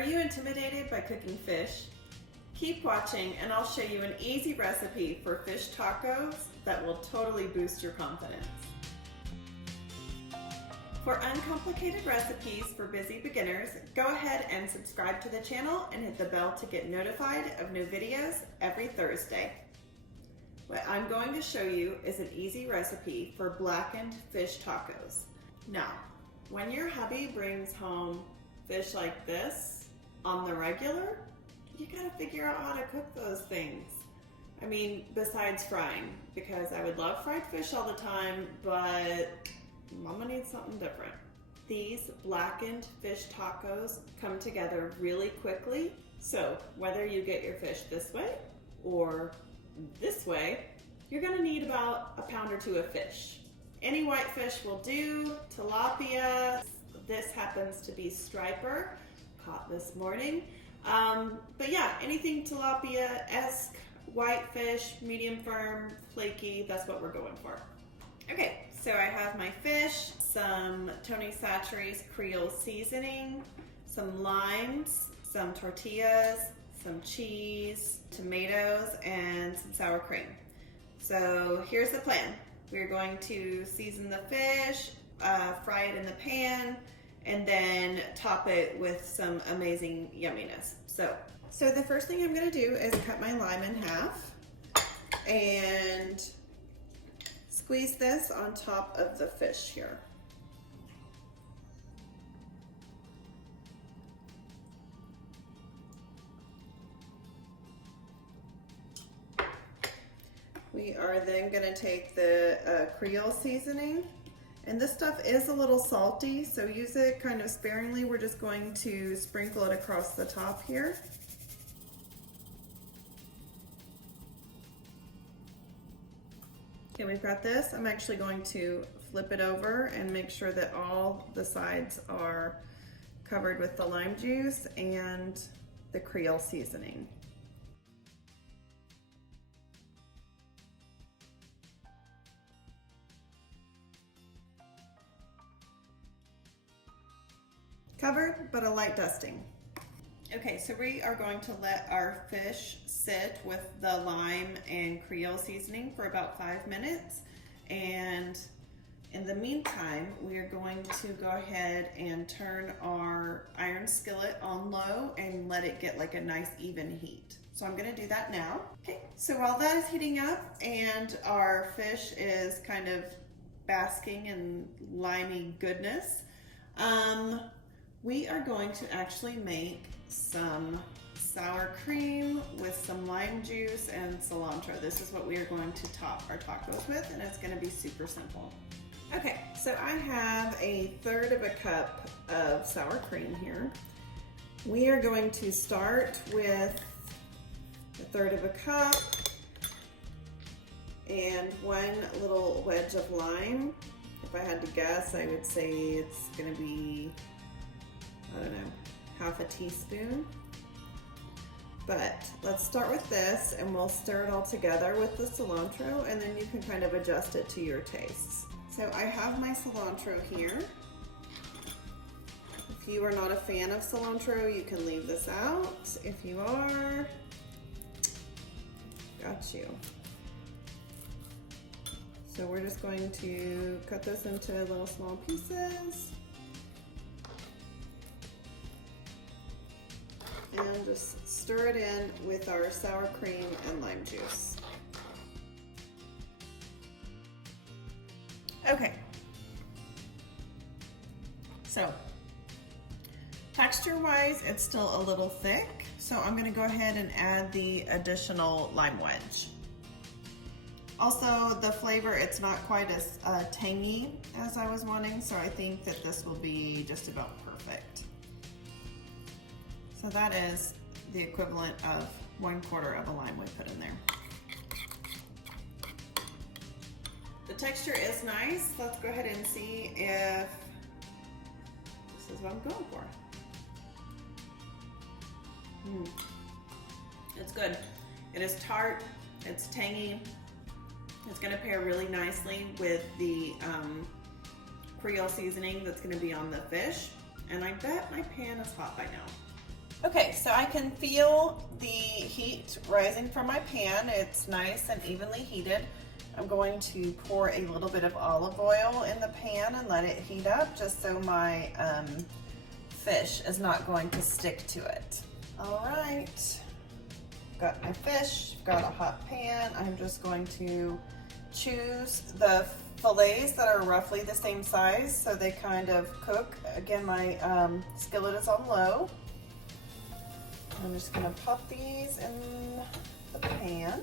Are you intimidated by cooking fish? Keep watching and I'll show you an easy recipe for fish tacos that will totally boost your confidence. For uncomplicated recipes for busy beginners, go ahead and subscribe to the channel and hit the bell to get notified of new videos every Thursday. What I'm going to show you is an easy recipe for blackened fish tacos. Now, when your hubby brings home fish like this on the regular, you gotta figure out how to cook those things. I mean, besides frying, because I would love fried fish all the time, but Mama needs something different. These blackened fish tacos come together really quickly, so whether you get your fish this way or this way, you're gonna need about a pound or two of fish. Any white fish will do, tilapia. This happens to be striper, caught this morning. But yeah, anything tilapia-esque, white fish, medium firm, flaky, that's what we're going for. Okay, so I have my fish, some Tony Chachere's Creole seasoning, some limes, some tortillas, some cheese, tomatoes, and some sour cream. So here's the plan. We're going to season the fish, fry it in the pan, and then top it with some amazing yumminess. So the first thing I'm gonna do is cut my lime in half and squeeze this on top of the fish here. We are then gonna take the Creole seasoning, and this stuff is a little salty, so use it kind of sparingly. We're just going to sprinkle it across the top here. Okay, we've got this. I'm actually going to flip it over and make sure that all the sides are covered with the lime juice and the Creole seasoning. Covered, but a light dusting. Okay, so we are going to let our fish sit with the lime and Creole seasoning for about 5 minutes. And in the meantime, we are going to go ahead and turn our iron skillet on low and let it get like a nice even heat. So I'm gonna do that now. Okay, so while that is heating up and our fish is kind of basking in limey goodness, we are going to actually make some sour cream with some lime juice and cilantro. This is what we are going to top our tacos with, and it's going to be super simple. Okay, so I have 1/3 of a cup of sour cream here. We are going to start with 1/3 of a cup and 1 little wedge of lime. If I had to guess, I would say it's going to be, I don't know, 1/2 teaspoon. But let's start with this and we'll stir it all together with the cilantro, and then you can kind of adjust it to your tastes. So I have my cilantro here. If you are not a fan of cilantro, you can leave this out. If you are, got you. So we're just going to cut this into little small pieces. And just stir it in with our sour cream and lime juice. Okay. So, texture-wise, it's still a little thick, so I'm gonna go ahead and add the additional lime wedge. Also, the flavor, it's not quite as tangy as I was wanting, so I think that this will be just about perfect. So that is the equivalent of 1/4 of a lime we put in there. The texture is nice. Let's go ahead and see if this is what I'm going for. It's good. It is tart, it's tangy. It's gonna pair really nicely with the Creole seasoning that's gonna be on the fish. And I bet my pan is hot by now. Okay, so I can feel the heat rising from my pan. It's nice and evenly heated. I'm going to pour a little bit of olive oil in the pan and let it heat up just so my fish is not going to stick to it. All right, got my fish, got a hot pan. I'm just going to choose the fillets that are roughly the same size so they kind of cook. Again, my skillet is on low. I'm just gonna pop these in the pan.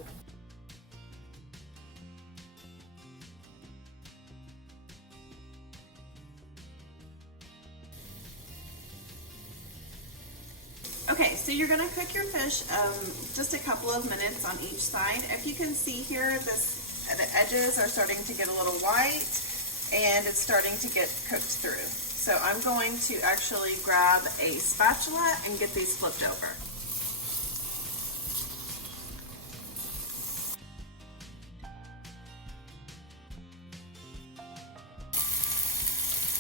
Okay, so you're gonna cook your fish just a couple of minutes on each side. If you can see here, the edges are starting to get a little white and it's starting to get cooked through. So I'm going to actually grab a spatula and get these flipped over.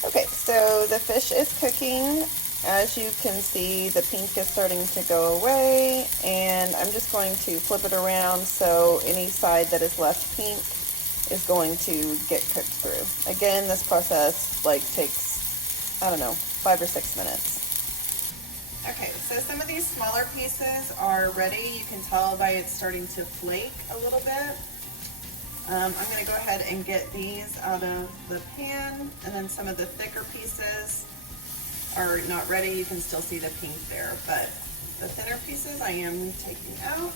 Okay, so the fish is cooking. As you can see, the pink is starting to go away, and I'm just going to flip it around so any side that is left pink is going to get cooked through. Again, this process takes, I don't know, 5 or 6 minutes. Okay, so some of these smaller pieces are ready. You can tell by it starting to flake a little bit. I'm going to go ahead and get these out of the pan, and then some of the thicker pieces are not ready. You can still see the pink there, but the thinner pieces I am taking out.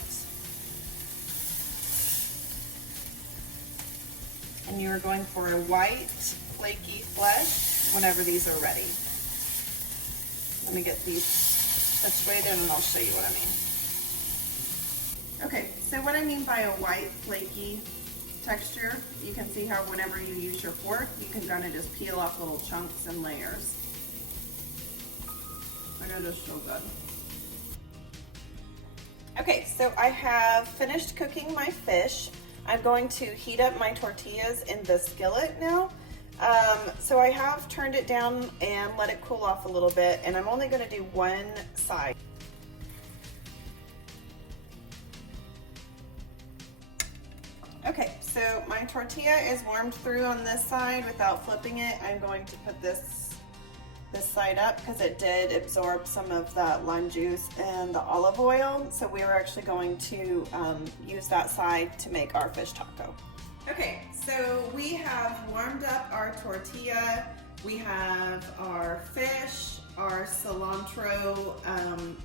And you are going for a white, flaky flesh whenever these are ready. Let me get these situated and I'll show you what I mean. Okay, so what I mean by a white, flaky texture, you can see how whenever you use your fork, you can kind of just peel off little chunks and layers. That is so good. Okay, so I have finished cooking my fish. I'm going to heat up my tortillas in the skillet now. So I have turned it down and let it cool off a little bit, and I'm only going to do one side. Okay, so my tortilla is warmed through on this side without flipping it. I'm going to put this side up because it did absorb some of that lime juice and the olive oil. So we were actually going to use that side to make our fish taco. Okay, so we have warmed up our tortilla. We have our fish, our cilantro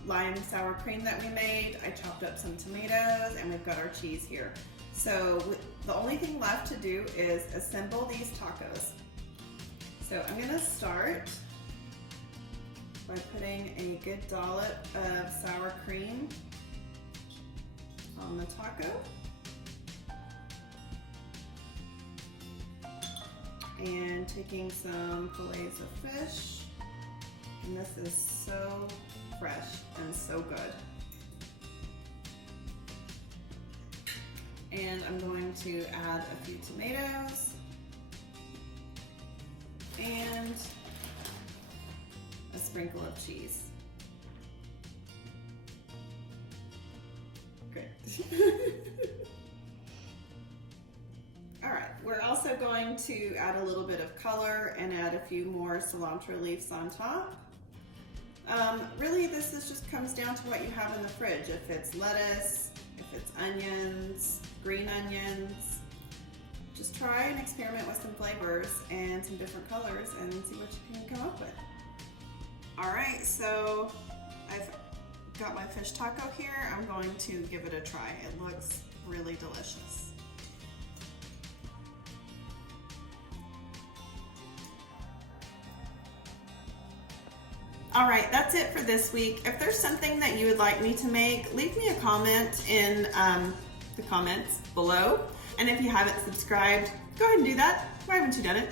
lime sour cream that we made. I chopped up some tomatoes, and we've got our cheese here. So the only thing left to do is assemble these tacos. So I'm gonna start by putting a good dollop of sour cream on the taco. And taking some fillets of fish. And this is so fresh and so good. And I'm going to add a few tomatoes and a sprinkle of cheese. Great. All right, we're also going to add a little bit of color and add a few more cilantro leaves on top. Really, this just comes down to what you have in the fridge. If it's lettuce, if it's onions, green onions, just try and experiment with some flavors and some different colors and see what you can come up with. All right, so I've got my fish taco here. I'm going to give it a try. It looks really delicious. All right, that's it for this week. If there's something that you would like me to make, leave me a comment in the comments below. And if you haven't subscribed, go ahead and do that. Why haven't you done it?